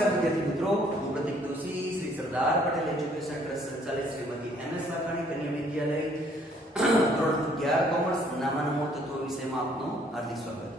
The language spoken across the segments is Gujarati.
નમસ્કાર વિદ્યાર્થી મિત્રો, હું પ્રતિક દોશી, શ્રી સરદાર પટેલ એજ્યુકેશન ટ્રસ્ટ સંચાલિત શ્રીમતી MS લાખાણી કન્યા વિદ્યાલય ધોરણ 11 કોમર્સ નાના નમો તત્વ વિષયમાં આપનું હાર્દિક સ્વાગત.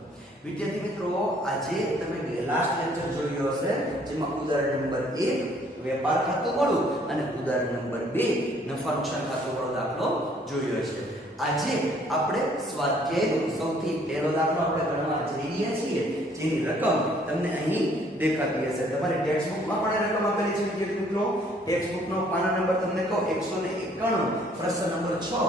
વિદ્યાર્થી મિત્રો, આજે તમે લાસ્ટ લેક્ચર જોયો હશે, જેમાં ઉદાહરણ નંબર 1 વેપાર ખાતું વાળું અને ઉદાહરણ નંબર 2 નફા નુકસાન ખાતું વાળો દાખલો જોયો છે. આજે આપણે સ્વાધ્યાયનો સૌથી પહેલો દાખલો આપણે ગણવા જઈ રહ્યા છીએ, જેની રકમ તમને અહીં દેખાતી હશે. તમારી ટેક્સ્ટ બુકમાં પણ રકમ આપેલી છે વિદ્યાર્થી મિત્રો. ટેક્સ્ટ બુકનો પાના નંબર તમને કહો 191, પ્રશ્ન નંબર 6,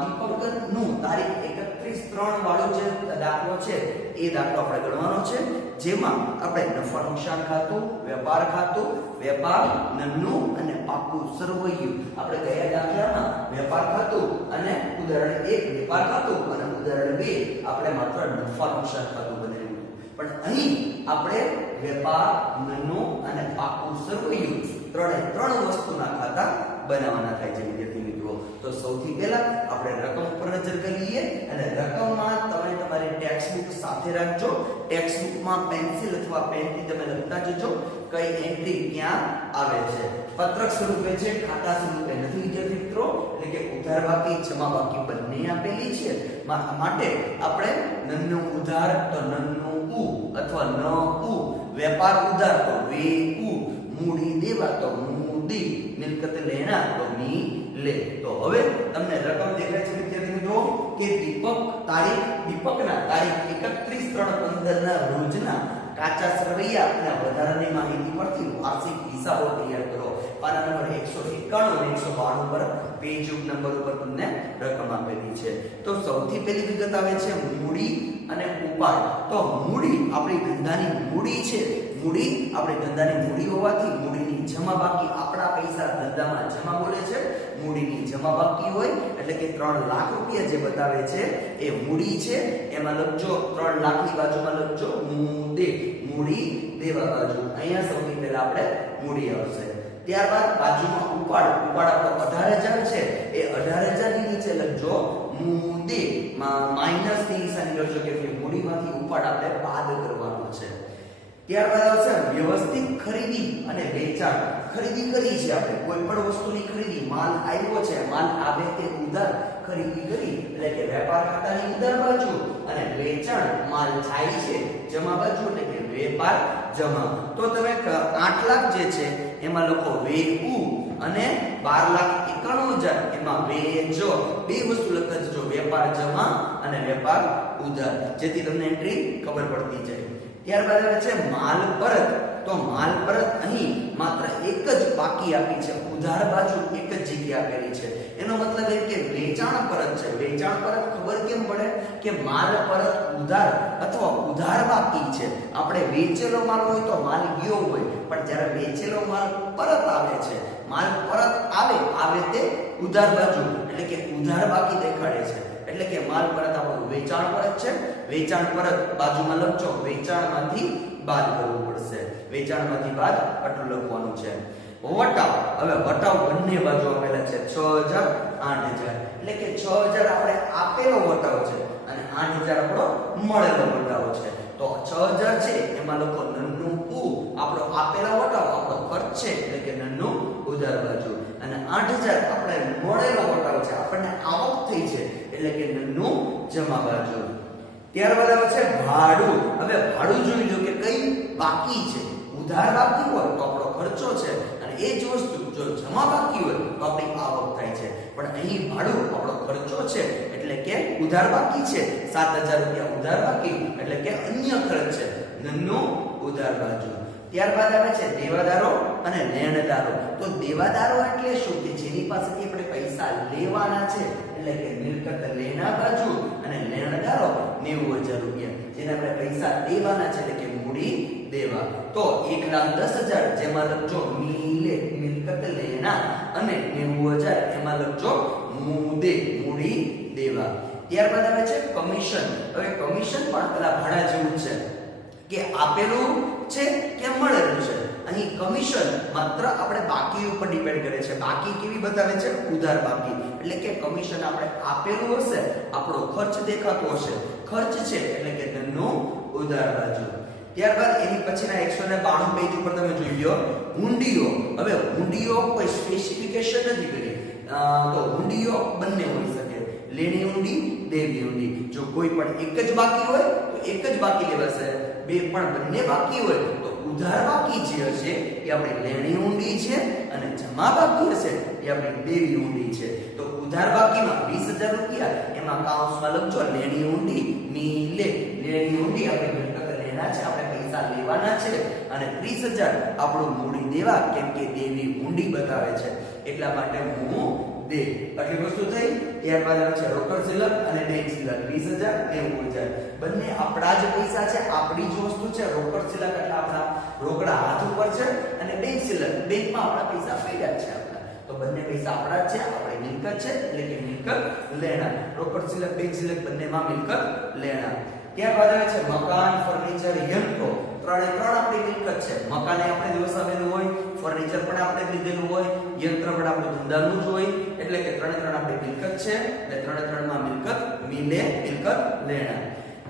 દીપકનું તારીખ 31/3 વાળો જે દાખલો છે એ દાખલો આપણે ગણવાનો છે, જેમાં આપણે નફા નુકસાન ખાતું, વેપાર ખાતું, વેપાર નન્નું અને પાકું સરવૈયું, આપણે ગયા દાખલામાં વેપાર ખાતું અને ઉદાહરણ 1 વેપાર ખાતું અને ઉદાહરણ 2 આપણે માત્ર નફા નુકસાન ખાતું બનાવ્યું. પણ અહીં આપણે વેપાર નન્નું અને પાકું સરવૈયું ત્રણ વસ્તુના ખાતા બનાવવાના થાય છે વિદ્યાર્થી મિત્રો. તો સૌથી પહેલા આપણે રકમ ઉપર નજર કરીએ અને રકમમાં તમે તમારી ટેક્સ્ટ બુક સાથે રાખજો. ટેક્સ્ટ બુકમાં પેન્સિલ અથવા પેનથી તમે લખતા જજો કઈ એન્ટ્રી ક્યાં આવે છે. પત્રક સ્વરૂપે છે, ખાતા સ્વરૂપે નથી વિદ્યાર્થી મિત્રો. એટલે કે ઉધાર બાકી, જમા બાકી બંને આપેલી છે. માટે આપણે નન્નું ઉધાર તો નન્નું ઉ અથવા ન ઉ, વેપાર ઉધાર તો વે ઉ, મૂડી દેવા તો મૂડી, મિલકત લેના તો મી લે. તો હવે તમને રકમ દેખાય છે વિદ્યાર્થી મિત્રો કે દીપકના તારીખ 31/3/15 ના રોજના કાચા સરવૈયા અને વધારાની માહિતી પરથી વાર્ષિક હિસાબો તૈયાર કરો. પાના નંબર 191 અને 192 પર પેજ નંબર ઉપર તમને રકમ આપેલી છે. તો સૌથી પહેલી વિગત આવે છે મૂડી અને ઉપાડ. તો મૂડી આપણી ધંધાની મૂડી છે. મૂડી આપણી ધંધાની મૂડી હોવાથી મૂડીની જમા બાકી, આપણા પૈસા ધંધામાં જમા બોલે છે, મૂડીની જમા બાકી હોય એટલે કે 3 લાખ રૂપિયા જે બતાવે છે એ મૂડી છે. એમાં લખજો 3 લાખની બાજુમાં લખજો મૂડી, મૂડી દેવા બાજુ. અહીંયા સૌથી પહેલા આપણે મૂડી આવશે. ત્યારબાદ બાજુમાં ઉપાડ. ઉપાડ આપણો 18,000 છે, એ 18,000 ની નીચે લખજો મૂડી, માઈનસ ની નિશાની લખજો કે મૂડીમાંથી ઉપાડ આપણે બાદ કરવાનો છે. ત્યારબાદ આવશે વ્યવસ્થિત ખરીદી અને વેચાણ. ખરીદી કરી છે આપણે, કોઈ પણ વસ્તુની ખરીદી, માલ આવ્યો છે, માલ આવે તે ઉધાર ખરીદી કરી એટલે કે વેપાર ખાતાની ઉધાર બાજુ, અને વેચાણ માલ જાય છે જમા બાજુ એટલે કે વેપાર જમા. તો તમે 8 લાખ જે છે એમાં લખો વેઉ અને 12,91,000 એમાં વેજો. બે વસ્તુ લખતા જજો, વેપાર જમા અને વેપાર ઉધાર, જેથી તમને એન્ટ્રી ખબર પડતી જાય. ત્યારબાદ આવે છે માલ પરત. તો માલ પરત અહીં માત્ર એક જ બાકી આપી છે, ઉધાર બાજુ એક જ જગ્યા આપેલી છે. એનો મતલબ એ કે વેચાણ પરત છે. વેચાણ પરત ખબર કેમ પડે કે માલ પરત ઉધાર અથવા ઉધાર બાકી છે. આપણે વેચેલો માલ હોય તો માલ ગયો હોય, પણ જ્યારે વેચેલો માલ પરત આવે છે, માલ પરત આવે તે ઉધાર બાજુ એટલે કે ઉધાર બાકી દેખાડે છે. એટલે કે માલ પરત આપણું વેચાણ પરત છે. વેચાણ પરત બાજુમાં લખજો, વેચાણમાંથી બાદ કરવું પડશે. વેચાણમાંથી બાદ આટલું લખવાનું છે. વટાવ. હવે વટાવ બંને બાજુ આપેલા છે 6,000 8,000. એટલે કે 6,000 આપણે આપેલો વટાવ છે અને 8,000 આપણો મળેલો વટાવ છે. તો 6,000 છે એમાં લખો નન્નું ઉ, આપણો આપેલો વટાવ આપણો ખર્ચ છે એટલે કે નન્નું ઉધાર બાજુ, અને 8,000 આપણે મળેલો વટાવ છે, આપણને આવક થઈ છે એટલે કે નન્નું જમા બાજુ. ત્યારબાદ આવે છે ભાડું. હવે ભાડું જોઈ લો કે કઈ બાકી છે. ઉધાર બાકી હોય તો આપણો ખર્ચો છે, અને એ જ વસ્તુ જો જમા બાકી હોય તો આપણી આવક થાય છે. પણ અહીં ભાડું આપણો ખર્ચો છે એટલે કે ઉધાર બાકી છે. 7,000 રૂપિયા ઉધાર બાકી એટલે કે અન્ય ખર્ચ છે, નન્નું ઉધાર બાજુ. ત્યારબાદ આવે છે દેવાદારો અને લેણદારો. તો દેવાદારો એટલે શું કે જેની પાસેથી આપણે પૈસા લેવાના છે એટલે કે મિલકત લેના બાજુ, અને લેણદારો 90,000 રૂપિયા જેને આપણે પૈસા દેવાના છે એટલે કે મૂડી દેવા. તો 1,10,000 જેમાં લખજો મિલકત લેના, અને 90,000 એમાં લખજો મૂડી દેવા. ત્યારબાદ આવે છે કમિશન. હવે કમિશન પણ પેલા ભાડા જેવું છે કે આપેલું છે કે મળેલું છે. અહીં કમિશન માત્ર આપણે બાકી ઉપર ડિપેન્ડ કરે છે. બાકી કેવી બતાવે છે? ઉધાર બાકી. એટલે કે કમિશન આપણે આપેલું હશે, આપણો ખર્ચ દેખાતો હશે, ખર્ચ છે એટલે કે ધનનો ઉધાર બાજુ. ત્યારબાદ એની પછીના 192 પેજ ઉપર તમે જોઈ લો હુંડીઓ. હવે હુંડીઓ કોઈ સ્પેસિફિકેશન નથી કરી, તો હુંડીઓ બંને હોઈ શકે, લેણી હુંડી, દેવી હુંડી. જો કોઈ પણ એક જ બાકી હોય તો એક જ બાકી લેવાશે, બે પણ બંને બાકી હોય તો ઉધાર બાકી જે હશે એ આપણી લેણી હુંડી છે અને જમા બાકી હશે એ આપણી દેવી હુંડી છે. તો ઉધાર બાકીમાં 20000 રૂપિયા, એમાં કાઉન્સમાં લખજો લેણી હુંડી મિલે. લેણી હુંડી આપણે મિલકત લેના છે, આપણે પૈસા લેવાના છે, અને 30000 આપણું મૂડી દેવા, કેમ કે દેવી હુંડી બતાવે છે એટલા માટે હું દે. આટલી વસ્તુ થઈ. ત્યારબાદ આવે છે રોકડ સિલક અને બેંક સિલક. 20000 90000 બંને આપણા જ પૈસા છે, આપણી જ વસ્તુ છે. રોકડ સિલક એટલે આપણા રોકડા હાથ ઉપર છે, અને બેંક સિલક બેંકમાં આપણા પૈસા પડ્યા છે આપણા. તો બંને પૈસા આપણા જ છે, આપણી મિલકત છે એટલે કે મિલકત લેણા. રોકડ સિલક બેંક સિલક બંનેમાં મિલકત લેણા. ત્યારબાદ આવે છે મકાન, ફર્નિચર, યંત્રો. ત્રણે ત્રણ આપણી મિલકત છે. મકાને આપણે વસાવેલું હોય, ફર્નિચર પણ આપણે લીધેલું હોય, યંત્ર પણ આપણું ધંધાનું જ હોય, એટલે કે ત્રણે ત્રણ આપણી મિલકત છે. એટલે ત્રણે ત્રણમાં મિલકત મિલે, મિલકત લેણા.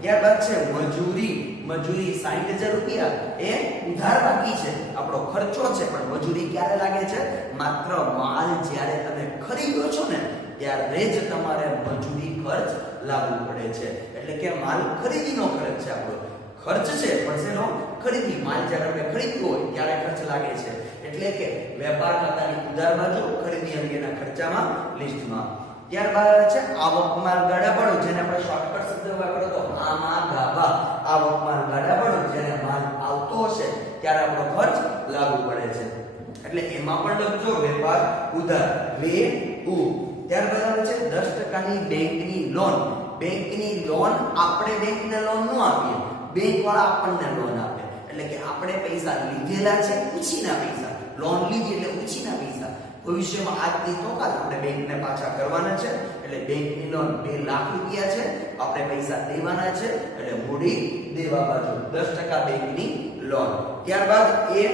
ત્યારબાદ છે મજૂરી. મજૂરી 60000 રૂપિયા એ ઉધાર બાકી છે, આપણો ખર્ચો છે. પણ મજૂરી ક્યારે લાગે છે? માત્ર માલ જ્યારે તમે ખરીદો છો ને ત્યારે જ તમારે મજૂરી ખર્ચ લાગુ પડે છે. એટલે કે માલ ખરીદીનો ખર્ચ છે, આપણો ખર્ચ છે પણ શેનો? ખરીદી. માલ જ્યારે આપણે ખરીદ્યો હોય ત્યારે ખર્ચ લાગે છે. એટલે કે વેપાર ખાતાની ઉધાર બાજુ, ખરીદી અંગેના ખર્ચામાં લિસ્ટમાં. ત્યારબાદ છે આવક માલ ગાડા ભાડું, જેને આપણે શોર્ટકટ શબ્દમાં કરો તો આમાં ગાભા. આવક માલ ગાડા ભાડું, જેને માલ આવતો હશે ત્યારે આપણો ખર્ચ લાગુ પડે છે. એટલે એમાં પણ લખજો વેપાર ઉધાર, વે ઉ. ત્યારબાદ આવે છે 10% બેંકની લોન. બેંકની લોન આપણે બેંકને લોન ન આપીએ, બેંક વાળા આપણને લોન આપે. એટલે કે આપણે પૈસા લીધેલા છે, ઉછીના પૈસા. લોન લીધી એટલે ઉછીના પૈસા. ભવિષ્યમાં આજની તો કાલ આપણે બેંકને પાછા કરવાના છે. એટલે બેંકની લોન 2 લાખ રૂપિયા છે, આપણે પૈસા દેવાના છે, એટલે મૂડી દેવા બાજુ 10% બેંકની લોન. ત્યારબાદ એ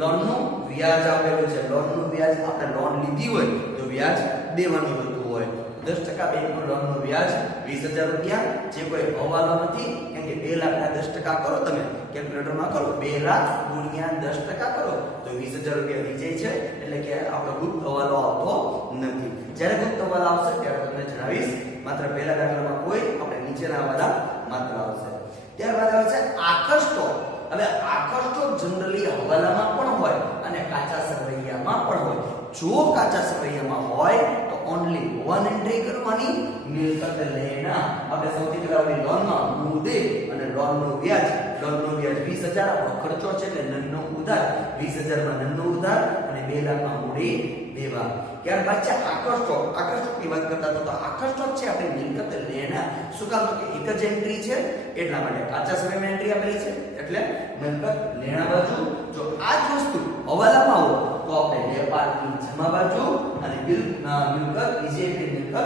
લોનનું વ્યાજ આપેલું છે. લોનનું વ્યાજ આપણે લોન લીધી હોય તો વ્યાજ દેવાનું થતું હોય. 10% બેંકનું લોનનું વ્યાજ 20000 રૂપિયા. જે કોઈ હવાલો નથી, કેમ કે 2 લાખના 10% કરો, તમે કેલ્ક્યુલેટરમાં કરો, 2 લાખ ગુણ્યા 10% કરો તો 20000 રૂપિયા થઈ જાય છે. એટલે કે આપણો ગુપ્ત હવાલો આવતો નથી. જ્યારે ગુપ્ત હવાલો આવશે ત્યારે તમને જણાવીશ. માત્ર પહેલા દાખલામાં કોઈ, આપણે નીચેના હવાલા માત્ર આવશે. ત્યારબાદ આવે છે આખર સ્ટોક. હવે આખર સ્ટોક જનરલી હવાલામાં પણ હોય અને કાચા સરવૈયામાં પણ હોય. જો કાચા સરવૈયામાં હોય તો ઓન્લી 1 એન્ટ્રી કરવાની, મિલકત લેણા. આપણે સૌથી પહેલા લોનમાં મુદ્દે અને લોનનું વ્યાજ. લોનનું વ્યાજ 20000 આપણો ખર્ચો છે એટલે નનનો ઉધાર. 20000 માં નનનો ઉધાર અને 2 લાખમાં મૂડી દેવા. ત્યારબાદ છે આખર સ્ટોક. આખર સ્ટોકની વાત કરતા તો આખર સ્ટોક છે આપણે મિલકત લેણા. શું કામ? તો કે એક જ એન્ટ્રી છે એટલા માટે કાચા સમયમાં એન્ટ્રી આપેલી છે એટલે મિલકત લેણા બાજુ. જો આ જ વસ્તુ હવાલામાં હોય તો આપણે વેપારની જમા બાજુ અને મિલકત બીજી એન્ટ્રી મિલકત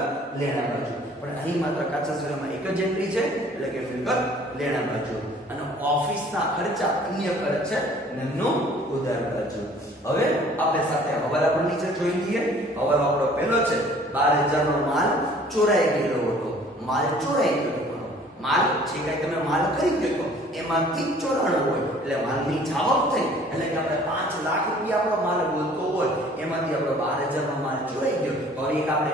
લેણા બાજુ. પણ અહીં માત્ર કાચા સમયમાં એક જ એન્ટ્રી છે એટલે કે મિલકત લેણા બાજુ. અને ઓફિસના ખર્ચા અન્ય ખર્ચ છે નનનો ઉધાર બાજુ. હવે આપણે સાથે હવાલા પર નીચે જોઈ લઈએ. હવાલો આપણો પહેલો છે 12000 નો માલ ચોરાઈ ગયેલો હતો. માલ ચોરાઈ ગયો હતો. માલ જે કઈ તમે માલ ખરીદ્યો એમાંથી ચોરાણો હોય એટલે માલની જાવક થઈ. એટલે કે આપણે 5 લાખ રૂપિયા આપણો માલ બોલતો હોય, એમાંથી આપણો 12000 નો માલ ચોરાઈ ગયો. હવે એક આપણે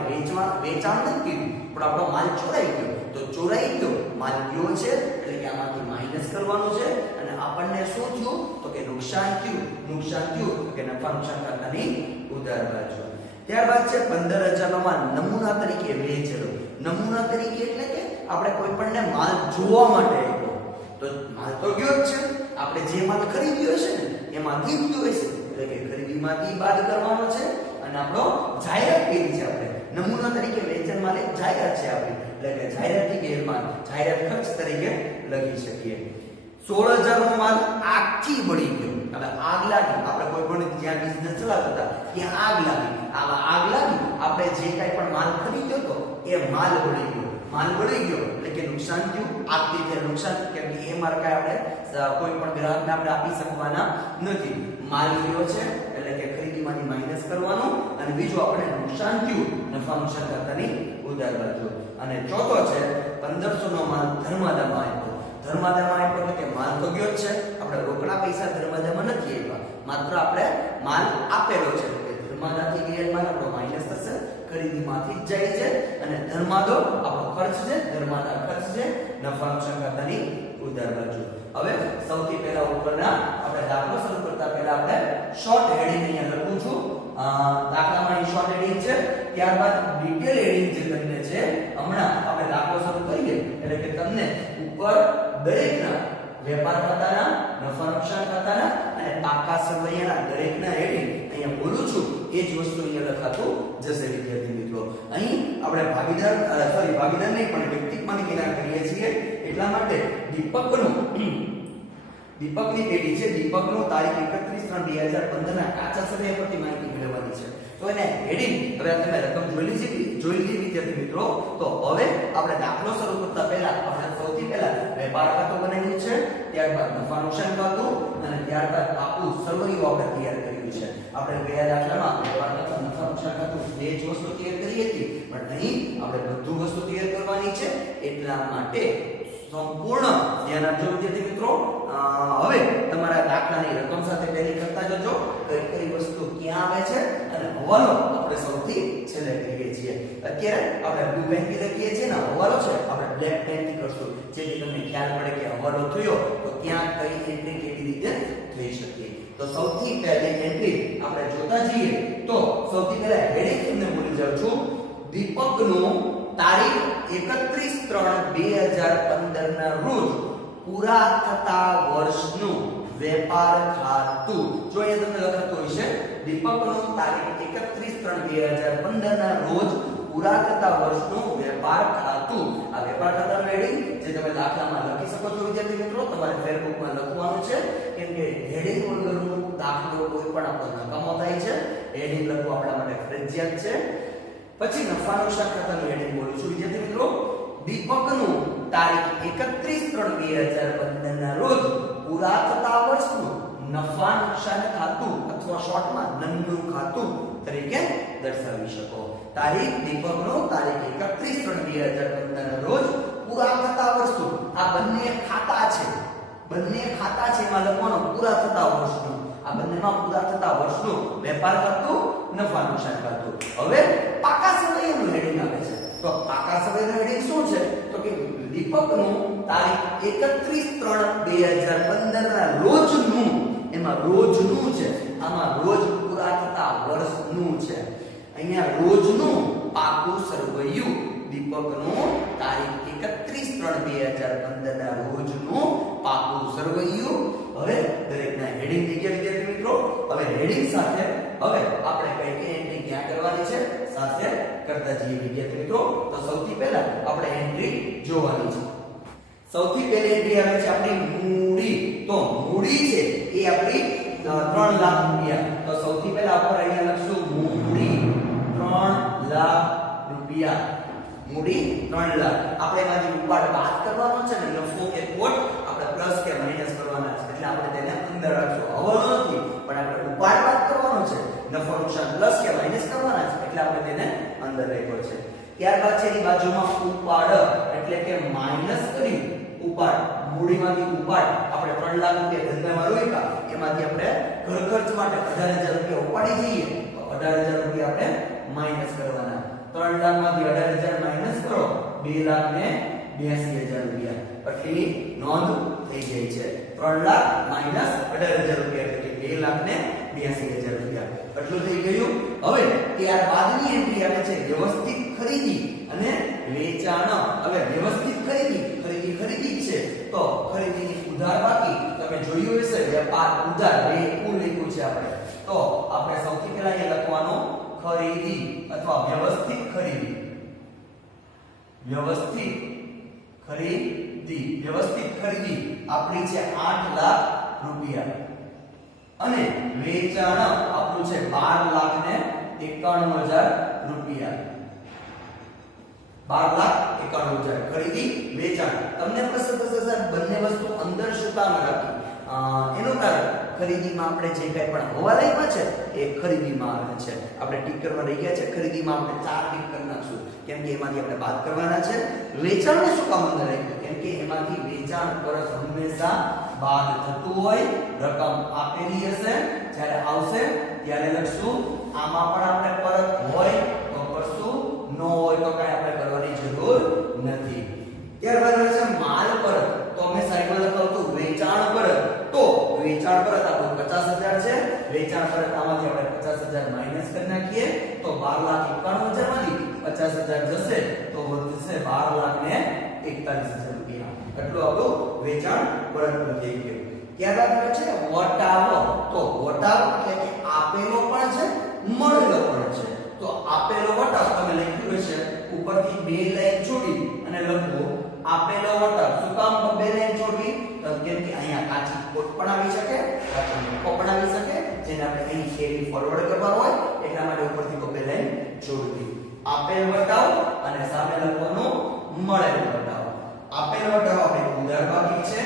વેચાણ નથી કર્યું પણ આપણો માલ ચોરાઈ ગયો. તો ચોરાઈ ગયો માલ કયો છે એટલે કે આમાંથી માઈનસ કરવાનું છે. અને આપણને શું થયું? તો કે નુકસાન થયું. નુકસાન થયું કે નફા નુકસાન ખાતાની ઉધાર બાજુ. ત્યારબાદ છે 15000 નો માલ નમૂના તરીકે વેચેલો. નમૂના તરીકે એટલે કે આપણે કોઈ પણને માલ જોવા માટે આપ્યો. તો માલ તો ગયો જ છે, આપણે જે માલ ખરીદ્યો છે ને એમાંથી જ ગયો છે. એટલે કે ખરીદીમાંથી બાદ કરવાનો છે અને આપણો જાહેરાત કરી છે. આપણે નમૂના તરીકે વેચાણ માલ એક જાહેરાત છે આપણી. એટલે કે જાહેરાતી ગેરમાલ જાહેરાત ખર્ચ તરીકે લખી શકીએ. 16000 નો માલ આગથી બળી ગયો. હવે આગ લાગી, આપણે કોઈ પણ જ્યાં બિઝનેસ ચલાવતા હતા ત્યાં આગ લાગી. આમાં આગ લાગી, આપણે જે કાંઈ પણ માલ ખરીદ્યો હતો એ માલ બળી ગયો. માલ બળી ગયો એટલે કે નુકસાન થયું. આગથી જે નુકસાન, કેમ કે એ માલ કાંઈ આપણે કોઈ પણ ગ્રાહકને આપણે આપી શકવાના નથી. માલ ગયો છે એટલે કે ખરીદીમાંથી માઈનસ કરવાનું. અને બીજું આપણે નુકસાન થયું, નફા નુકસાન ખાતાની ઉધાર બાજુ. અને ચોથો છે 1500 નો માલ ધર્માદામાં આપ્યો. ધર્માદામાં આપ્યો એટલે કે માલ તો ગયો જ છે, આપણે રોકડા પૈસા ધર્માદામાં નથી આપ્યા, માત્ર આપણે માલ આપેલો છે એટલે કે ધર્માદાથી ગયેલ માલ આપણો માઈનસ થશે, ખરીદીમાંથી જ જાય છે, અને ધર્માદો આપણો ખર્ચ છે, ધર્માદા ખર્ચ છે, નફા નુકસાન ખાતાની ઉધાર બાજુ. હવે સૌથી પહેલા ઉપરના આપણે દાખલો શરૂ કરતા પહેલા આપણે શોર્ટ હેડિંગ અહીંયા લખું છું. દાખલામાં અહીં શોર્ટ હેડિંગ છે, ત્યારબાદ ડિટેલ હેડિંગ જે કરીને છે હમણાં આપણે દાખલો શરૂ કરીએ એટલે કે તમને ઉપર દરેકના વેપાર ખાતાના, નફા નુકસાન ખાતાના અને પાકા સરવૈયાના દરેકના હેડિંગ અહીંયા બોલું છું એ જ વસ્તુ અહીંયા લખાતું જશે વિદ્યાર્થી મિત્રો. અહીં આપણે ભાગીદાર નહીં પણ વ્યક્તિક માલિકીના કરીએ છીએ એટલા માટે દીપકની પેઢી છે, દીપકનો તારીખ 31/3/2015 ના કાચા સરવૈયા પરથી માહિતી મેળવવાની છે. તો એને હેડિંગ હવે તમે રકમ જોઈ લીધી વિદ્યાર્થી મિત્રો. તો હવે આપણે દાખલો શરૂ કરતા પહેલા આપણે સૌથી પહેલા વેપાર ખાતું બનાવ્યું છે, ત્યારબાદ નફા નુકસાન ખાતું અને ત્યારબાદ પાકું સરવૈયું આપણે તૈયાર કર્યું છે. આપણે ગયા દાખલામાં વેપાર ખાતું, નફા નુકસાન ખાતું બે જ વસ્તુ તૈયાર કરી હતી, પણ અહીં આપણે બધું વસ્તુ તૈયાર કરવાની છે એટલા માટે સંપૂર્ણ ધ્યાન આપજો વિદ્યાર્થી મિત્રો. હવે તમારા દાખલાની રકમ સાથે ટેલી કરતા જજો કઈ કઈ વસ્તુ ક્યાં આવે છે અને હવાલો આપણે સૌથી છેલ્લે કરીએ છીએ. અત્યારે આપણે બ્લુ પેન થી લખીએ છીએ ને, હવાલો છે આપણે બ્લેક પેન થી કરશું જેથી તમને ખ્યાલ પડે કે હવાલો થયો તો ક્યાં કઈ એન્ટ્રી કેવી રીતે થઈ શકે. તો સૌથી પહેલી એન્ટ્રી આપણે જોતા જઈએ તો સૌથી પહેલા હેડિંગ તમને બોલી જાઉં છું. દીપકનું તારીખ 31/3/2015 ના રોજ પૂરા થતા વર્ષનું વેપાર ખાતું. જો અહીંયા તમને લખાતું હોય છે દીપકનું તારીખ 31/3/2015 ના રોજ પૂરા થતા વર્ષનું વેપાર ખાતું. આ વેપાર ખાતાનું હેડિંગ જે તમે દાખલામાં લખી શકો છો વિદ્યાર્થી મિત્રો, તમારે ફેરબુકમાં લખવાનું છે કેમ કે હેડિંગ વગરનું દાખલો કોઈ પણ આપણો નકામો થાય છે. હેડિંગ લખવું આપણા માટે ફરજિયાત છે. પછી નફા નુકસાન ખાતાનું હેડિંગ બોલું છું વિદ્યાર્થી મિત્રો. દીપકનું તારીખ 31/3/2015 ના રોજ પૂરા થતા વર્ષનું નફા નુકસાન ખાતું અથવા શોર્ટમાં નનનું ખાતું તરીકે દર્શાવી શકો. તારીખ દીપકનું તારીખ 31/3/2015 ના રોજ પૂરા થતા વર્ષનું, આ બંને ખાતા છે એમાં લખવાનું પૂરા થતા વર્ષનું, આ બંનેમાં પૂરા થતા વર્ષનું વેપાર ખાતું, નફા નુકસાન ખાતું. હવે પાકા સરવૈયાનું હેડિંગ આવે છે. તો પાકા સરવૈયાનું હેડિંગ શું છે તો કે દીપકનું તારીખ 31/3/2015 ના રોજનું, એમાં રોજનું છે, આમાં રોજ પૂરા થતા વર્ષનું છે. અહીંયા રોજનું પાકું સરવૈયું દીપકનું તારીખ 31/3/2015 ના રોજનું પાકું સરવૈયું. હવે દરેકના હેડિંગ થઈ ગયા વિદ્યાર્થી મિત્રો. હવે હેડિંગ સાથે હવે આપણે કઈ કઈ એન્ટ્રી ક્યાં કરવાની છે સાથે કરતા જઈએ વિદ્યાર્થી મિત્રો. તો સૌથી પહેલા આપણે એન્ટ્રી જોવાની છે. સૌથી પહેલી એન્ટ્રી આવે છે આપણી મૂડી. તો મૂડી છે એ આપણી 3 લાખ રૂપિયા. તો સૌથી પહેલા આપણે અહીંયા લખશું મૂડી 3 લાખ રૂપિયા. મૂડી 3 લાખ. આપણે એમાંથી ઉપાડ બાદ કરવાનો છે ને, નફો કે ખોટ આપણે પ્લસ કે માઈનસ કરવાના છે એટલે આપણે તેને અંદર રાખશું. હવાલો નથી પણ આપણે ઉપાડ બાદ કરવાનો છે, નફો નુકસાન પ્લસ કે માઈનસ કરવાના છે એટલે આપણે તેને અંદર રાખ્યો છે. ત્યારબાદ છે એની બાજુમાં ઉપાડ એટલે કે માઈનસ કરી ઉપાડ. મૂડીમાંથી ઉપાડ આપણે 3 લાખ રૂપિયા ધંધામાં રોક્યા, એમાંથી આપણે ઘર ખર્ચ માટે 18,000 રૂપિયા ઉપાડી જઈએ તો 18,000 રૂપિયા આપણે માઈનસ કરવાના. 3 લાખ માંથી 18,000 માઈનસ કરો 2,82,000 રૂપિયા. એટલી નોંધ થઈ જાય છે. 3 લાખ માઈનસ 18,000 રૂપિયા એટલે કે 2,82,000 રૂપિયા એટલું થઈ ગયું. હવે ત્યારબાદની એન્ટ્રી આવે છે વ્યવસ્થિત ખરીદી અને વેચાણ. હવે વ્યવસ્થિત ખરીદી છે તો ખરીદીની ઉધાર બાકી તમે જોયું હશે, વેપાર ઉધાર બે કુલ લખ્યું છે આપણે. તો આપણે સૌથી પહેલા અહીંયા લખવાનું ખરીદી અથવા વ્યવસ્થિત ખરીદી. વ્યવસ્થિત ખરીદી આપણી છે 8 લાખ રૂપિયા અને વેચાણ આપણું છે 12,91,000 રૂપિયા. 12,91,000 ખરીદી વેચાણ. તમને પ્રશ્ન થશે સર બંને વસ્તુ અંદર શું કામ રાખી? એનું કારણ ખરીદીમાં આપણે જે કંઈ પણ હવાલાઈમાં છે એ ખરીદીમાં આવે છે. આપણે ટીક કરવા રહી ગયા છે. ખરીદીમાં આપણે 4 ટીક કરી નાખશું કેમ કે એમાંથી આપણે બાદ કરવાના છે. વેચાણને શું કામ અંદર રાખ્યું કેમ કે એમાંથી વેચાણ પરત હંમેશા બાદ થતું હોય. રકમ આપેલી હશે જ્યારે આવશે ત્યારે લખશું. આમાં પણ આપણે પરત હોય તો કરશું, ન હોય તો કાંઈ આપણે કરવાની જરૂર નથી. ત્યારબાદ છે માલ પરત. તો અમે સાઈડમાં લખાવતું વેચાણ પરત. તો વેચાણ પરત આપણું 50,000 છે. વેચાણ પરત આમાંથી આપણે 50,000 માઈનસ કરી નાખીએ તો 12,91,000 માંથી 50,000 જશે તો વધશે 12,41,000 રૂપિયા. એટલું આપણું વેચાણ પરત થઈ ગયું. ત્યારબાદ છે વટાવ. તો વટાવ એટલે કે આપેલો પણ છે મળેલો પણ છે. તો આપેલો વટાવ તમે લખ્યું છે ઉપરથી બે લાઈન છોડી અને લખો આપેલો વટાવ. શું કામ બે લાઈન છોડવી? તો કેમ કે અહીંયા કાચી કોટ પણ આવી શકે, કાચી મૂકો પણ આવી શકે જેને આપણે અહીં કેરી ફોરવર્ડ કરવાનો હોય એટલા માટે ઉપરથી બે લાઈન છોડવી. આપેલ વટાવ અને સામે લખવાનું મળેલ વટાવ. આપેલ વટાવ આપણે ઉધાર બાકી છે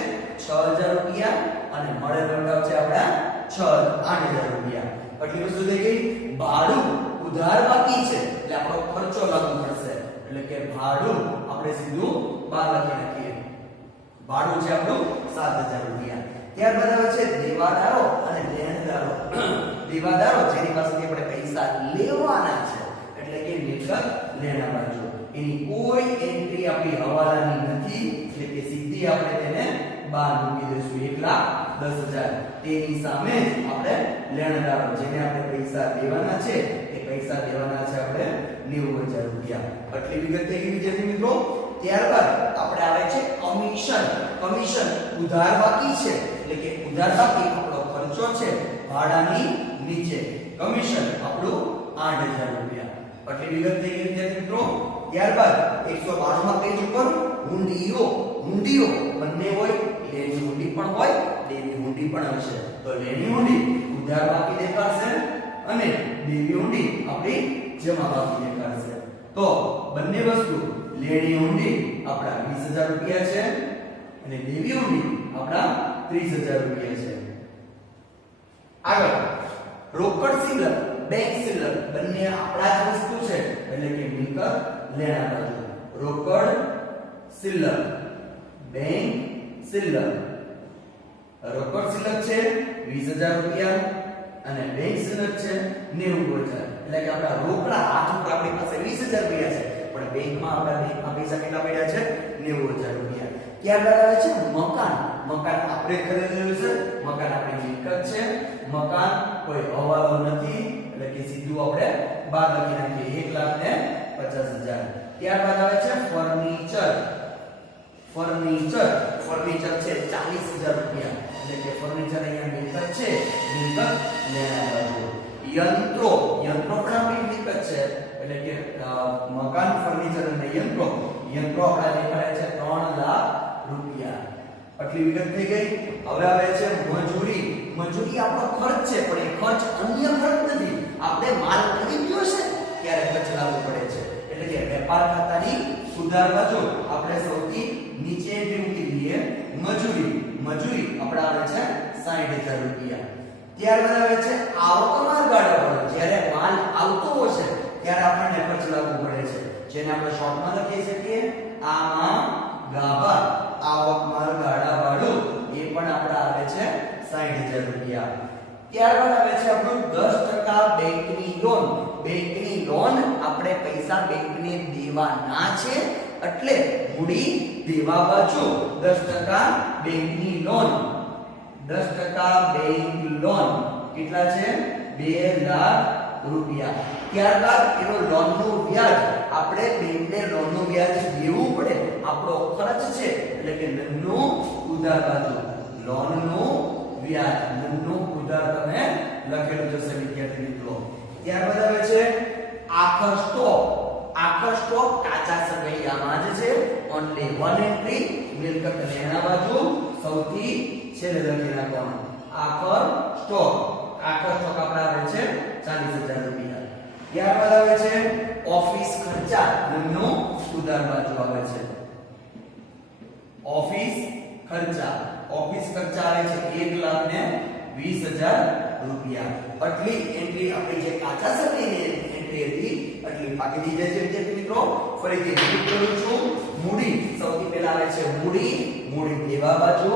6,000 રૂપિયા અને મળેલ વટાવ છે આપણા 8,000 રૂપિયા. એટલી વસ્તુ થઈ ગઈ. ભાડું ઉધાર બાકી છે એટલે આપણો ખર્ચો લાગુ પડશે એટલે કે ભાડું આપણે સીધું બહાર લખી નાખીએ. ભાડું છે આપણું 7,000 રૂપિયા. ત્યારબાદ આવે છે દેવાદારો અને લેણદારો. દેવાદારો જેની પાસેથી આપણે પૈસા લેવાના છે એટલે કે મિલકત લેણા બાજુ. એની કોઈ એન્ટ્રી આપણી હવાલાની નથી એટલે કે સીધી આપણે તેને બહાર મૂકી દઈશું 1,10,000. તેની સામે જ આપણે લેણદારો જેને આપણે પૈસા દેવાના છે એ પૈસા દેવાના છે આપણે 90,000 રૂપિયા. આટલી વિગત થઈ ગઈ વિદ્યાર્થી મિત્રો. ત્યારબાદ આપણે આવે છે કમિશન. કમિશન ઉધાર બાકી છે એટલે કે ઉધાર બાકી આપણો ખર્ચો છે ભાડાની નીચે. કમિશન આપણું 8,000 રૂપિયા. આટલી વિગત થઈ ગઈ વિદ્યાર્થી મિત્રો. ત્યારબાદ 192 માં પેજ ઉપર હુંડીઓ. હુંડીઓ બંને હોય, લેની હુંડી પણ હોય, દેની હુંડી પણ હશે. તો લેની હુંડી ઉધાર બાકી દેખાડશે અને દેવી હુંડી આપણી જમા બાકી દેખાડશે. તો બંને વસ્તુ લેણી હુંડી આપણા 20,000 રૂપિયા છે અને દેવી હુંડી આપણા 30,000 રૂપિયા છે. આગળ રોકડ શિલ્લક, બેંક શિલ્લક બંને આપણા જ વસ્તુ છે એટલે કે મિલકત લેણા બાજુ. રોકડ શિલ્લક, બેંક શિલ્લક. રોકડ શિલ્લક છે 20,000 રૂપિયા અને બેંક શિલ્લક છે 90,000. એટલે કે આપણા રોકડા હાથ ઉપર આપણી પાસે 20,000 રૂપિયા છે પણ બેંકમાં આપણા બેંકમાં પૈસા કેટલા પડ્યા છે 90,000 રૂપિયા. ત્યારબાદ આવે છે મકાન. મકાન આપણે ખરીદેલું છે, મકાન આપણી મિલકત છે. મકાન કોઈ હવાલો નથી એટલે કે સીધું આપણે બહાર લખી નાખીએ 1,50,000. ત્યારબાદ આવે છે ફર્નિચર. ફર્નિચર, ફર્નિચર છે 40,000 રૂપિયા એટલે કે ફર્નિચર અહીંયા મિલકત છે, મિલકત લેણા બાજુ. યંત્રો, યંત્રો પણ આપણી મિલકત છે એટલે કે મકાન, ફર્નિચર અને યંત્રો. યંત્રો આપણા દેખાડે છે 3,00,000 રૂપિયા. આટલી વિગત થઈ ગઈ. હવે આવે છે મજૂરી. મજૂરી આપણો ખર્ચ છે પણ એ ખર્ચ અન્ય ખર્ચ નથી. આપણે માલ ખરીદ્યો છે ત્યારે ખર્ચ લાગુ પડે છે એટલે કે વેપાર ખાતાની ઉધાર બાજુ આપણે સૌથી નીચે એન્ટ્રી મૂકી દઈએ મજૂરી. મજૂરી આપણા આવે છે 60,000 રૂપિયા. ત્યારબાદ આવે છે આવકના ગાળા પર. જ્યારે માલ આવતો હશે ત્યારે આપણને ખર્ચ લાગુ પડે છે જેને આપણે શોર્ટમાં લખી શકીએ આમાં ગાભા. આવક માલ ગાળા ભાડું એ પણ આપણા આવે છે 60,000 રૂપિયા. ત્યારબાદ આવે છે આપણું 10% બેંકની લોન. બેંકની લોન આપણે પૈસા બેંકને દેવાના છે એટલે મૂડી દેવા બાજુ 10% બેંકની લોન. 10% બેંક લોન કેટલા છે 2,00,000 રૂપિયા. ત્યારબાદ એનો લોનનું વ્યાજ આપણે બેંકને લોનનું વ્યાજ દેવું પડે. આપણો ખર્ચ છે એટલે કે લોનનું ઉધાર બાજુ. લોનનું વ્યાજ, લોનનું ઉધાર તમે લખેલું જશે વિદ્યાર્થી મિત્રો. ત્યારબાદ આવે છે આખર સ્ટોક. આખર સ્ટોક કાચા સગૈયામાં જ છે. ઓન્લી વન એન્ટ્રી મિલકત લેણા બાજુ સૌથી છેલ્લે લખી નાખવાનું આખર સ્ટોક. આખર સ્ટોક આપણા આવે છે 40,000 રૂપિયા. ત્યારબાદ આવે છે ઓફિસ ખર્ચા. નું ઉધાર બાજુ આવે છે ઓફિસ ખર્ચા. ઓફિસ ખર્ચા આવે છે 1,50,000 20,000 રૂપિયા. આટલી એન્ટ્રી આપણી જે કાચા સમયની એન્ટ્રી હતી આટલી પાકી થઈ જાય છે વિદ્યાર્થી મિત્રો. ફરીથી રિપીટ કરું છું. મૂડી સૌથી પહેલા આવે છે મૂડી દેવા બાજુ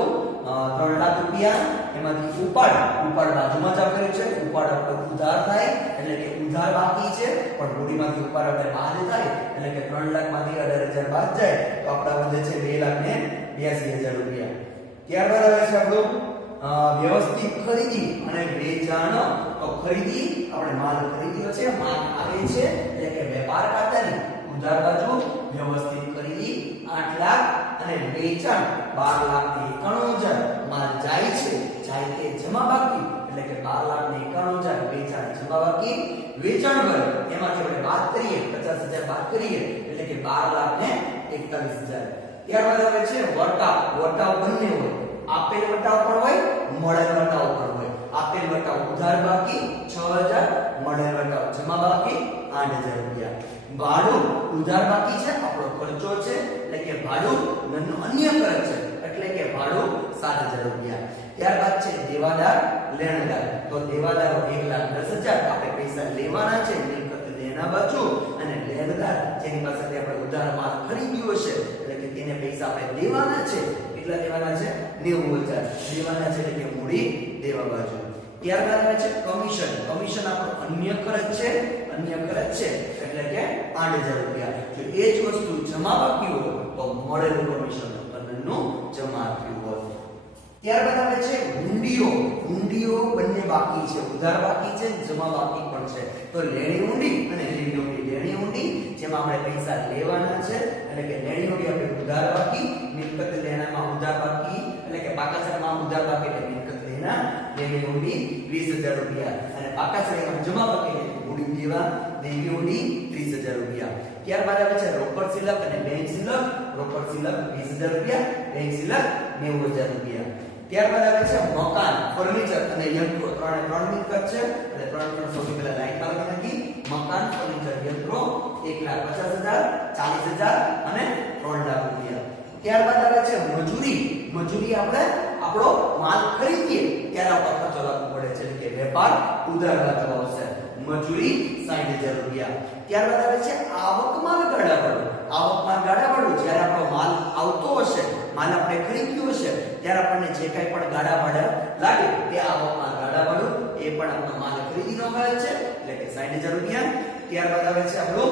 3 લાખ રૂપિયા. એમાંથી ઉપાડ બાજુમાં જ આપેલું છે. ઉપાડ આપણો ઉધાર થાય એટલે કે ઉધાર બાકી છે, પણ મૂડીમાંથી ઉપાડ આપણે બાદ થાય એટલે કે 3 લાખમાંથી 18,000 બાદ જાય તો આપણા વધે છે 2,82,000 રૂપિયા. ત્યારબાદ આવે છે આપણું વ્યવસ્થિત ખરીદી અને વેચાણ. તો ખરીદી આપણે માલ ખરીદ્યો છે, માલ આવે છે એટલે કે વેપાર ખાતાની ઉધાર બાજુ વ્યવસ્થિત ખરીદી 8 લાખ અને વેચાણ 12,91,000. માલ જાય તે જમા બાકી એટલે કે 12,91,000 વેચાણ જમા બાકી. વેચાણ કર એમાંથી આપણે બાદ કરીએ 50,000 બાદ કરીએ એટલે કે 12,41,000. ત્યારબાદ આવે છે વટાવ બંને હોય. આપેલ વટાવ પણ હોય, મળેલ વટાવ પણ હોય. આપેલ વટાવ ઉધાર બાકી 6,000, મળેલ વટાવ જમા બાકી 8,000 રૂપિયા. ભાડું ઉધાર બાકી છે, આપણો ખર્ચો છે એટલે કે ભાડું અન્ય ખર્ચ છે એટલે કે ભાડું 7,000 રૂપિયા. ત્યારબાદ છે દેવાદાર લેણદાર. તો દેવાદારો 1,10,000 આપણે પૈસા લેવાના છે મિલકત લેના બાજુ, અને લેણદાર જેની પાસેથી આપણે ઉધાર માલ ખરીદ્યો છે એટલે કે તેને પૈસા આપણે દેવાના છે. કેટલા દેવાના છે? 90,000 દેવાના છે એટલે કે મૂડી દેવા બાજુ. ત્યારબાદ આવે છે કમિશન આપણો અન્ય ખર્ચ છે એટલે કે 8,000 રૂપિયા. જો એ જ વસ્તુ જમા બાકી હોય તો મળેલું કમિશન ઉત્પાદનનું જમા થયું હોય. ત્યારબાદ આવે છે હુંડીઓ બંને બાકી છે, ઉધાર બાકી છે, જમા બાકી પણ છે. તો લેણી હુંડી અને લેણી હુંડી. લેણી હુંડી જેમાં આપણે પૈસા લેવાના છે એટલે કે લેણી હુંડી આપણે ઉધાર બાકી, મિલકત લેણામાં ઉધાર બાકી એટલે કે પાકા ચડમાં ઉધાર બાકી એટલે મિલકત લેના લેણી હુંડી 20,000 રૂપિયા, અને પાકા ચડમાં જમા બાકી એટલે મૂડી દેવા દેવી હુંડી 30,000 રૂપિયા. ત્યારબાદ આવે છે રોકડ સિલક અને બેંક સિલક. રોકડ સિલક 20,000 રૂપિયા, બેંક સિલક 90,000 રૂપિયા. ત્યારબાદ આવે છે મકાન, ફર્નિચર અને યંત્રો. ત્રણ મિલકત છે એટલે ત્રણ સૌથી પહેલા લાઈન પર લખી મકાન, ફર્નિચર, યંત્રો 1,50,000, 40,000 અને 3 લાખ રૂપિયા. ત્યારબાદ આવે છે મજૂરી આપણે આપણો માલ ખરીદીએ ત્યારે આપણો ખર્ચો લાગુ પડે છે એટલે કે વેપાર ઉધાર બાજુ આવશે. મજૂરી 60,000 રૂપિયા. ત્યારબાદ આવે છે આવકમાં ગાડાભાડું. જ્યારે આપણો માલ આવતો હશે, માલ આપણે ખરીદ્યો હશે ત્યારે આપણને જે કાંઈ પણ ગાડા ભાડા લાગે તે આવકમાં ગાડાભાડું, એ પણ આપણો માલ ખરીદીનો ખર્ચ છે એટલે કે 60,000 રૂપિયા. ત્યારબાદ આવે છે આપણું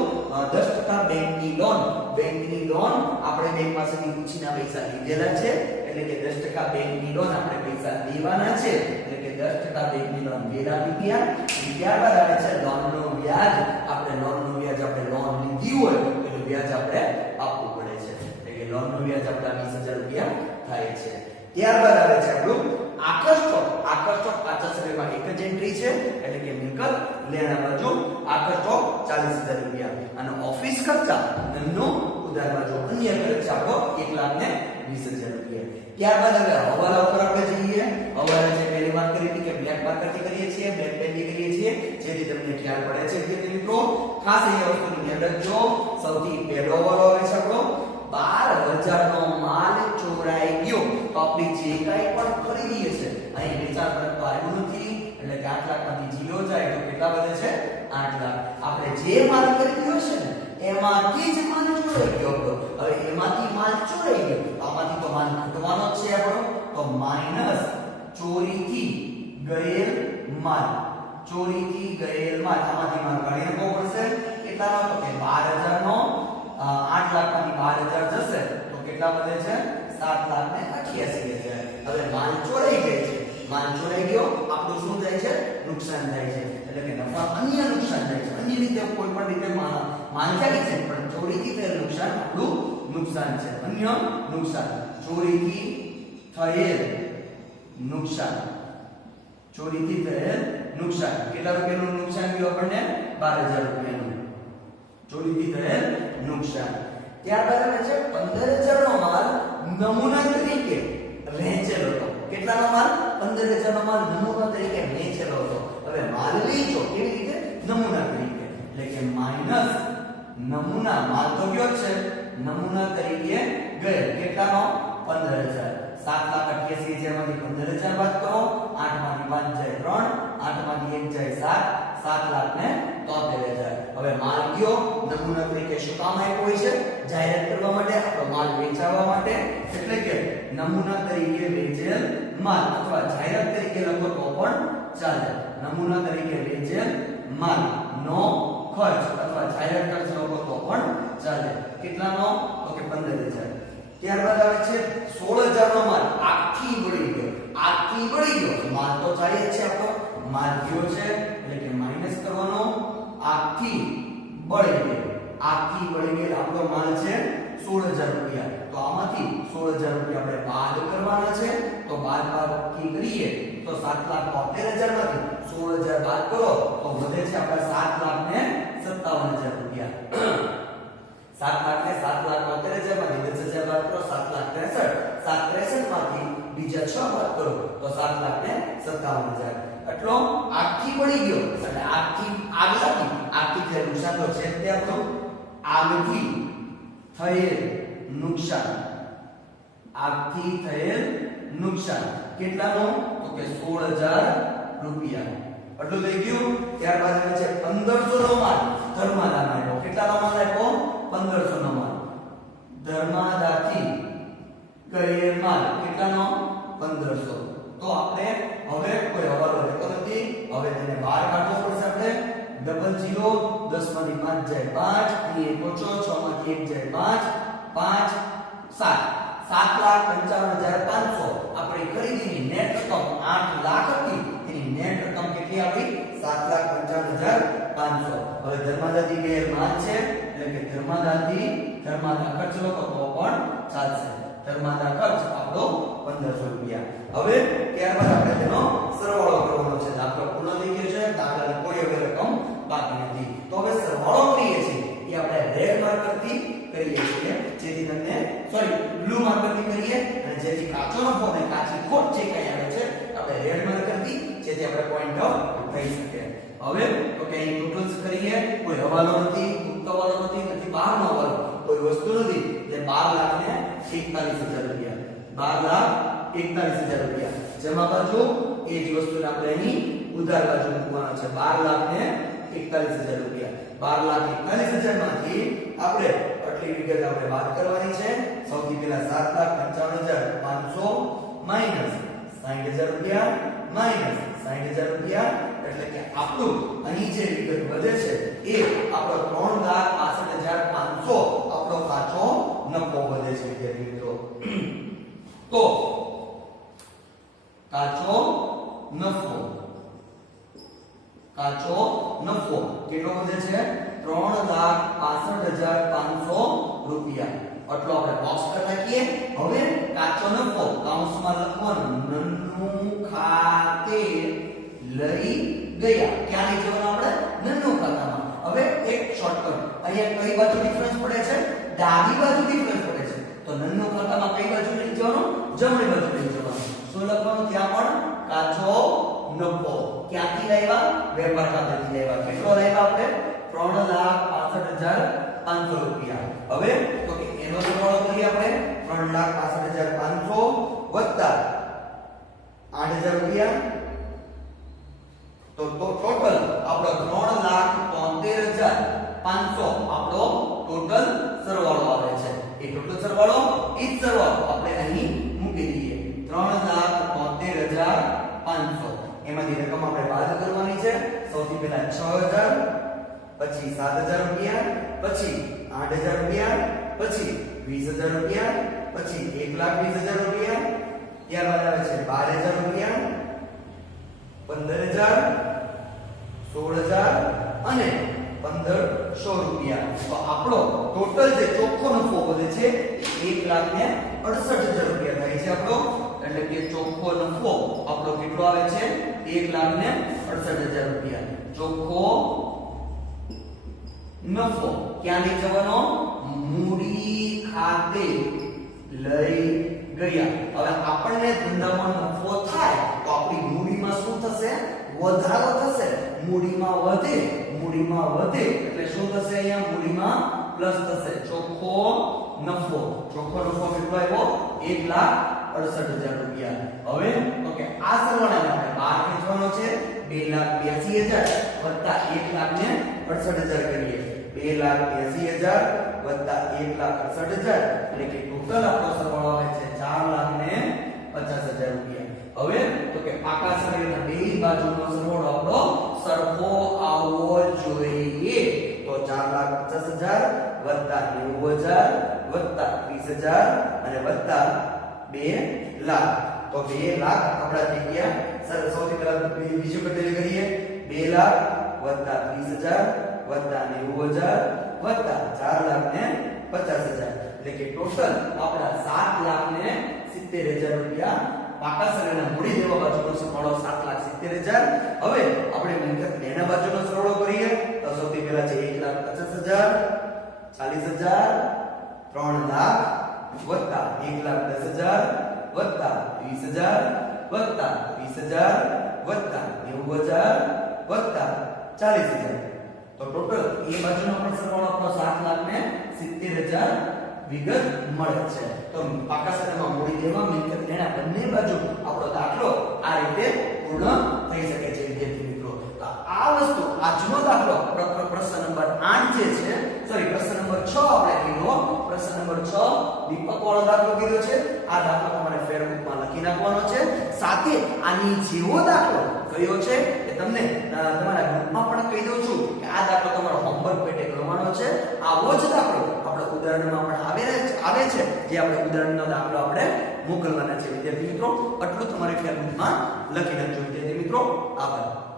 10% બેંકની લોન. બેંકની લોન આપણે બેંક પાસેથી ઉછીના પૈસા લીધેલા છે એટલે કે 10% બેંકની લોન આપણે પૈસા દેવાના છે એટલે કે 10% બેંકની લોન 2 લાખ રૂપિયા. ત્યારબાદ આવે છે લોનનું વ્યાજ. આપણે લોનનું વ્યાજ આપણે લોન લીધી હોય એટલે વ્યાજ આપણે આપવું પડે છે એટલે કે લોનનું વ્યાજ આપણા 20,000 રૂપિયા થાય છે. ત્યારબાદ આવે છે આપણું આકર્ષક પાછા સમયમાં એક જ એન્ટ્રી છે એટલે કે મિલકત લેણા બાજુ આકર્ષક 40,000 રૂપિયા, અને ઓફિસ ખર્ચા નન્નો ઉધાર બાજુ અન્ય ખર્ચ આપણો 1,20,000 રૂપિયા. ત્યારબાદ હવે હવાલા ઉપર આપણે જઈએ. હવાલા જે પહેલી વાત કરી હતી કે બ્લેક માર્કેટથી કરીએ છીએ, બ્લેક પેનથી કરીએ છીએ, જેથી તમને ખ્યાલ પડે છે કે મિત્રો ખાસ એ વસ્તુની યાદ રાખજો. સૌથી પહેલો હવાલો આવે છે આપણો 12,000 નો માલ ચોરાઈ ગયો તો આપણે જે કાંઈ પણ ખરીદીએ છે અહીં વેચાણ પર તો આવ્યું નથી એટલે કે 8 લાખમાંથી 0 જાય તો કેટલા વધે છે? 8 લાખ. આપણે જે માલ ખરીદ્યો છે ને એમાંથી જ માલ ચોરાઈ ગયો હતો. હવે એમાંથી માલ ચોરાઈ ગયો તો આમાંથી તો માલ ઘટવાનો જ છે આપણો, તો માઈનસ ચોરીથી ગયેલ માલ. આમાંથી માલ કાઢી નાખવો પડશે. કેટલાનો? તો કે 12,000 નો 8 લાખમાંથી 12,000 જશે તો કેટલા વધે છે? 7,88,000. હવે માલ ચોરાઈ ગયો છે. માલ ચોરાઈ ગયો આપણું શું થાય છે? નુકસાન થાય છે એટલે કે નફા અન્ય નુકસાન થાય છે. અન્ય રીતે કોઈ પણ રીતે માલ જાય છે પણ ચોરીથી થયેલ નુકસાન આપણું નુકસાન છે. અન્ય નુકસાન, ચોરીથી થયેલ નુકસાન. કેટલા રૂપિયાનું નુકસાન ગયું આપણને? 12,000 રૂપિયાનું ચોરીથી થયેલ નુકસાન. ત્યારબાદ આવે છે 15,000 નો માલ નમૂના તરીકે વેચેલો હતો. કેટલાનો માલ? 15,000 નો માલ નમૂના તરીકે વેચેલો હતો. હવે માલ વેચો કેવી રીતે? નમૂના તરીકે એટલે કે માઈનસ નમૂના. માલ તો ગયો છે, નમૂના તરીકે ગયેલ કેટલાનો? 15,000. 7,88,000 માંથી 15,000 બાદ કરો 8 માંથી 5 જાય 3, 8 માંથી 1 જાય 7, 7,73,000. હવે માલ કયો નમૂના તરીકે શું કામ આપ્યો હોય છે? જાહેરાત કરવા માટે, આપણો માલ વેચાવા માટે. એટલે કે નમૂના તરીકે વેચેલ માલ અથવા જાહેરાત તરીકે લખો તો પણ ચાલે. નમૂના તરીકે વેચેલ માલ નો ખર્ચ અથવા જાહેરાત ખર્ચ લખો તો પણ ચાલે. કેટલાનો? તો કે 15,000. ત્યારબાદ આવે છે 16,000 નો માલ આખી બળી ગયો. આખી બળી ગયો માલ તો જાય જ છે, આપણો માલ કયો છે એટલે કે માઈનસ કરવાનો. આખી બળી ગઈ, આખી બળી ગઈ આપણો માલ છે 16,000 રૂપિયા. તો આમાંથી 16,000 રૂપિયા આપણે બાદ કરવાના છે. તો બાદબાકી કરીએ તો 7,73,000 માંથી 16,000 બાદ કરો તો વધે છે આપણા 7,57,000 રૂપિયા. 7,73,000 માંથી 10,000 બાદ કરો 7,63,000. 7,63 માંથી બીજા 6 બાદ કરો તો 7,57,000. એટલો આખી પડી ગયો એટલે આખી થયેલ નુકસાન તો છે તે આપણો આગથી થયેલ નુકસાન. આગથી થયેલ નુકસાન કેટલાનો? તો કે 16,000 રૂપિયા. એટલું થઈ ગયું. ત્યારબાદ આવે છે 1,500 નો માલ ધર્માદા આપ્યો. કેટલાનો માલ આપ્યો? 1,500 નો માલ. ધર્માદાથી કરેલ માલ કેટલાનો? 1,500. તો આપણે હવે કોઈ હવાલો લેતો નથી. હવે તેને બહાર કાઢવો પડશે. આપણે ડબલ 0 10 માંથી 5 જાય 5, અહીં 1 ઓછો 6 માંથી 1 જાય 5, 5 7, 7,55,500. આપણે ખરીદીની નેટ રકમ 8 લાખ હતી. એની નેટ રકમ કેટલી આવી? 7,55,500. હવે ધર્માદાથી ગયેલ માલ છે એટલે કે ધર્માદા ખર્ચ લખો તો પણ ચાલશે. ધર્માદા ખર્ચ આપણો 1,500 રૂપિયા. હવે ત્યારબાદ આપણે તેનો સરવાળો કરવાનો છે. દાખલો પૂર્ણ થઈ ગયો છે. દાખલાની કોઈ હવે રકમ બાકી નથી. તો હવે સરવાળો કરીએ છીએ એ આપણે રેડ માર્કર થી કરીએ છીએ, જેથી તમને બ્લુ માર્કર થી કરીએ અને જેથી કાચો નફો અને કાચી ખોટ જે કઈ આવે છે આપણે રેડ માર્કર થી, જેથી આપણે પોઈન્ટ આઉટ થઈ શકે. હવે તો કે અહીં ટોટલ્સ કરીએ. કોઈ હવાલો નથી, ગુપ્ત હવાલો નથી, બહારનો હવાલો, કોઈ વસ્તુ નથી. જે 12,41,000 રૂપિયા. 12,41,000 રૂપિયા. જેમાં બાજુ એ જ વસ્તુને આપણે અહીં ઉધાર બાજુ મૂકવાના છે. 12,41,000 રૂપિયા. 12,41,000 માંથી આપણે આટલી વિગત આપણે વાત કરવાની છે. સૌથી પહેલા 7,55,500 માઈનસ 60,000 રૂપિયા માઈનસ 60,000 રૂપિયા. એટલે કે આપણું અહીં જે વિગત વધે છે એ આપણો 3,65,500 આપણો કાચો નફો વધે છે વિદ્યાર્થી મિત્રો. તો કાચો નફો કેટલો વધે છે? 3,65,500 રૂપિયા. એટલો આપણે બોક્સ કરી નાખીએ. હવે કાચો નફો કૌંસમાં લખવાનું નન્નું ખાતે લઈ ગયા. ક્યાં લઈ જવાનું આપણે? નન્નું ખાતામાં. હવે એક શોર્ટકટ, અહીંયા કઈ બાજુ ડિફરન્સ પડે છે? ડાબી બાજુ ડિફરન્સ પડે છે. તો નન્નું ખાતામાં કઈ બાજુ લઈ જવાનું? જમણી બાજુ લઈ જવાનું. શું લખવાનું? ત્યાં પણ કાચો નફો. ક્યાંથી લાવ્યા? વેપાર ખાતાથી લાવ્યા. કેટલો લાવ્યા આપણે? 3,65,500 રૂપિયા. હવે તો કે એનો સરવાળો કરીએ આપણે. 3,65,500 વત્તા 8,000 રૂપિયા. તો ટોટલ આપણો 3,73,500 આપણો ટોટલ સરવાળો આવે છે. એ ટોટલ સરવાળો ઈ જ સરવાળો આપણે અહીં મૂકી દઈએ. 3,73,500. એમાંથી રકમ આપણે બાદ કરવાની છે. સૌથી પહેલા 6,000, પછી 7,000 રૂપિયા, પછી 8,000 રૂપિયા, પછી 20,000 રૂપિયા, પછી 1,20,000 રૂપિયા. ત્યારબાદ આવે છે 12,000 રૂપિયા, 15,000, 16,000 અને 1,500 રૂપિયા. તો આપણો ટોટલ જે ચોખ્ખો નફો વધે છે એ 1,68,000 રૂપિયા થાય છે આપણો. એટલે કે ચોખ્ખો નફો આપણો કેટલો આવે છે? 1,68,000 રૂપિયા. ચોખ્ખો નફો ક્યાં લઈ જવાનો? મૂડી ખાતે લઈ ગયા. હવે આપણને ધંધામાં નફો થાય તો આપણી મૂડીમાં શું થશે? વધારો થશે. મૂડીમાં વધે એટલે શું થશે? અહીંયા મૂડીમાં પ્લસ થશે. ચોખ્ખો નફો કેટલો આવ્યો? 1,68,000 રૂપિયા. હવે તો કે આ સરવાળાને આપણે બહાર ખેંચવાનો છે 2,82,000 વત્તા 1,68,000 કરીએ 2,82,000 વત્તા 1,68,000 એટલે કે ટોટલ આપણો સરવાળો આવે છે 4,50,000 રૂપિયા. હવે તો કે પાકા સરેના બે બાજુનો સરવાળો આપણો સરખો આવવો જોઈએ. તો 4,50,000 વત્તા 90,000 વત્તા 30,000 અને વત્તા 2 લાખ. તો 2 લાખ આપણા થઈ ગયા. સર સૌથી પહેલા બીજું કટેલી કરીએ 2 લાખ વત્તા 30,000 વત્તા 90,000 વત્તા 4,50,000 એટલે કે ટોટલ આપણા 7,70,000 રૂપિયા પાકા સરેના મૂડી દેવા બાજુનો સરવાળો 7,70,000. હવે આપણે મિલકત લેના બાજુનો સરવાળો કરીએ તો સૌથી પહેલા છે 1,50,000 40,000 3 લાખ વત્તા 1,10,000 વત્તા 20,000 વત્તા 20,000 વત્તા 90,000 વત્તા 40,000. તો ટોટલ એ બાજુનો પણ સરવાળો આપણો 7,70,000 વિગત મળે છે. તો પાકા સરેમાં મૂડી દેવા મિલકત લેણા બંને બાજુ આપણો દાખલો આ રીતે પૂર્ણ થઈ શકે છે વિદ્યાર્થી મિત્રો. તો આ વસ્તુ આજનો દાખલો પ્રશ્ન નંબર 8 જે છે સોરી પ્રશ્ન નંબર 6 આપણે કીધો પ્રશ્ન નંબર 6 દીપક વાળો દાખલો કીધો છે. આ દાખલો તમારે ફેરબુકમાં લખી નાખવાનો છે. સાથે આની જેવો દાખલો કયો છે એ તમને તમારા ગ્રુપમાં પણ કહી દઉં છું કે આ દાખલો તમારો હોમવર્ક પેટે કરવાનો છે. આવો જ દાખલો આપણે ઉદાહરણમાં પણ આવે છે જે આપણે ઉદાહરણનો દાખલો આપણે મોકલવાના છે વિદ્યાર્થી મિત્રો. આટલું તમારે ફેરબુકમાં લખી નાખજો વિદ્યાર્થી મિત્રો. આભાર.